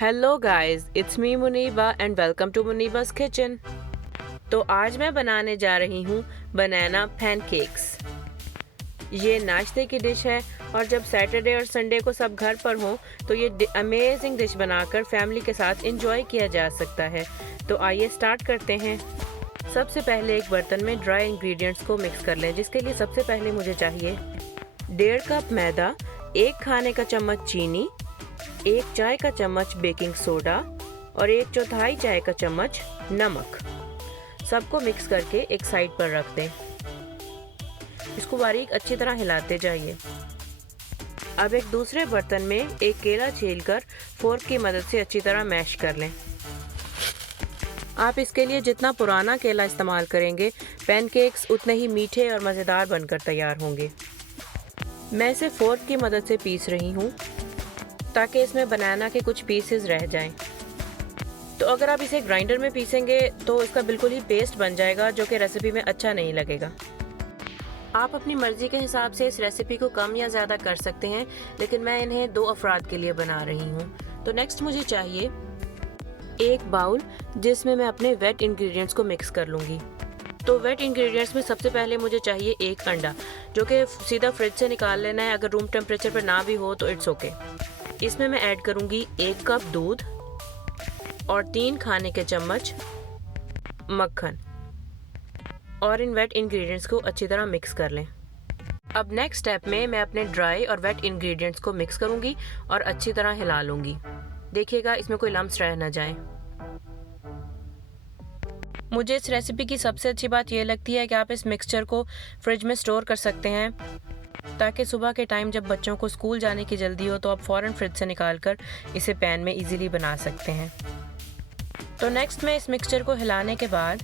Hello guys, it's me Muniba and welcome to Muniba's kitchen. तो आज मैं बनाने जा रही हूँ बनाना पैनकेक्स। ये नाश्ते की डिश है और जब सैटरडे और संडे को सब घर पर हों तो ये अमेजिंग डिश बनाकर फैमिली के साथ एंजॉय किया जा सकता है। तो आइए स्टार्ट करते हैं। सबसे पहले एक बर्तन में ड्राई इंग्रेडिएंट्स को मिक्स कर लें, जिसके लिए सबसे पहले मुझे चाहिए 1.5 कप मैदा, 1 खाने का चम्मच चीनी, 1 चाय का चम्मच बेकिंग सोडा और 1/4 चाय का चम्मच नमक। सबको मिक्स करके एक साइड पर रख दें। इसको बारीक अच्छी तरह हिलाते जाइए। अब एक दूसरे बर्तन में एक केला छीलकर फोर्क की मदद से अच्छी तरह मैश कर लें। आप इसके लिए जितना पुराना केला इस्तेमाल करेंगे, पैनकेक्स उतने ही मीठे और मज़ेदार बनकर तैयार होंगे। मैं इसे फोर्क की मदद से पीस रही हूँ ताकि इसमें बनाना के कुछ पीसेस रह जाएं। तो अगर आप इसे ग्राइंडर में पीसेंगे तो इसका बिल्कुल ही पेस्ट बन जाएगा, जो कि रेसिपी में अच्छा नहीं लगेगा। आप अपनी मर्ज़ी के हिसाब से इस रेसिपी को कम या ज़्यादा कर सकते हैं, लेकिन मैं इन्हें 2 अफराद के लिए बना रही हूँ। तो नेक्स्ट मुझे चाहिए एक बाउल, जिसमें मैं अपने वेट इंग्रेडिएंट्स को मिक्स कर लूँगी। तो वेट इंग्रेडिएंट्स में सबसे पहले मुझे चाहिए 1 अंडा, जो कि सीधा फ्रिज से निकाल लेना है। अगर रूम टेम्परेचर पर ना भी हो तो इट्स ओके। इसमें मैं ऐड करूँगी 1 कप दूध और 3 खाने के चम्मच मक्खन और इन वेट इंग्रेडिएंट्स को अच्छी तरह मिक्स कर लें। अब नेक्स्ट स्टेप में मैं अपने ड्राई और वेट इंग्रेडिएंट्स को मिक्स करूँगी और अच्छी तरह हिला लूँगी। देखिएगा इसमें कोई लम्स रह ना जाए। मुझे इस रेसिपी की सबसे अच्छी बात यह लगती है कि आप इस मिक्सचर को फ्रिज में स्टोर कर सकते हैं, ताकि सुबह के टाइम जब बच्चों को स्कूल जाने की जल्दी हो तो आप फ़ौरन फ्रिज से निकाल कर इसे पैन में इजीली बना सकते हैं। तो नेक्स्ट मैं इस मिक्सचर को हिलाने के बाद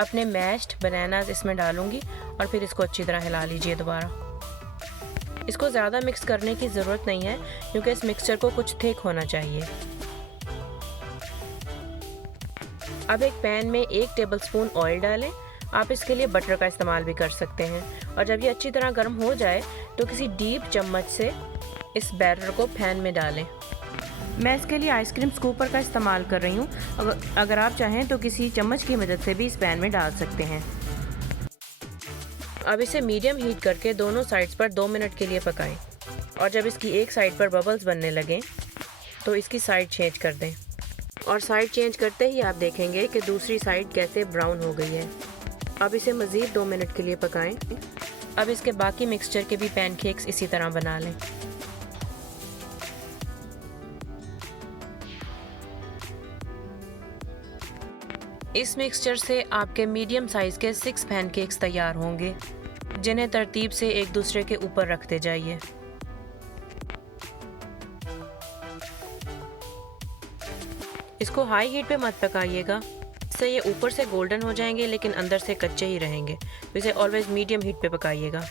अपने मैश्ड बनानास इसमें डालूंगी और फिर इसको अच्छी तरह हिला लीजिए दोबारा। इसको ज़्यादा मिक्स करने की ज़रूरत नहीं है, क्योंकि इस मिक्सचर को कुछ थिक होना चाहिए। अब एक पैन में 1 टेबलस्पून ऑयल डालें। आप इसके लिए बटर का इस्तेमाल भी कर सकते हैं। और जब ये अच्छी तरह गर्म हो जाए तो किसी डीप चम्मच से इस बैटर को पैन में डालें। मैं इसके लिए आइसक्रीम स्कूपर का इस्तेमाल कर रही हूँ। अगर आप चाहें तो किसी चम्मच की मदद से भी इस पैन में डाल सकते हैं। अब इसे मीडियम हीट करके दोनों साइड्स पर 2 मिनट के लिए पकाएं। और जब इसकी एक साइड पर बबल्स बनने लगें तो इसकी साइड चेंज कर दें। और साइड चेंज करते ही आप देखेंगे कि दूसरी साइड कैसे ब्राउन हो गई है। अब इसे मज़ीद 2 मिनट के लिए पकाएं। अब इसके बाकी मिक्सचर के भी पैनकेक्स इसी तरह बना लें। इस मिक्सचर से आपके मीडियम साइज़ के 6 पैनकेक्स तैयार होंगे, जिन्हें तरतीब से एक दूसरे के ऊपर रखते जाइए। इसको हाई हीट पे मत पकाइएगा, इससे ये ऊपर से गोल्डन हो जाएंगे लेकिन अंदर से कच्चे ही रहेंगे। तो इसे ऑलवेज मीडियम हीट पे पकाइएगा।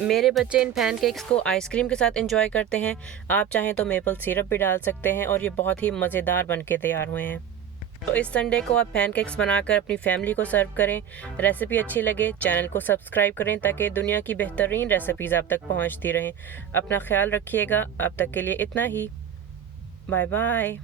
मेरे बच्चे इन पैनकेक्स को आइसक्रीम के साथ एंजॉय करते हैं। आप चाहें तो मेपल सिरप भी डाल सकते हैं और ये बहुत ही मज़ेदार बन के तैयार हुए हैं। तो इस संडे को आप पैनकेक्स बनाकर अपनी फैमिली को सर्व करें। रेसिपी अच्छी लगे चैनल को सब्सक्राइब करें, ताकि दुनिया की बेहतरीन रेसिपीज़ आप तक पहुंचती रहें। अपना ख्याल रखिएगा। अब तक के लिए इतना ही। Bye bye.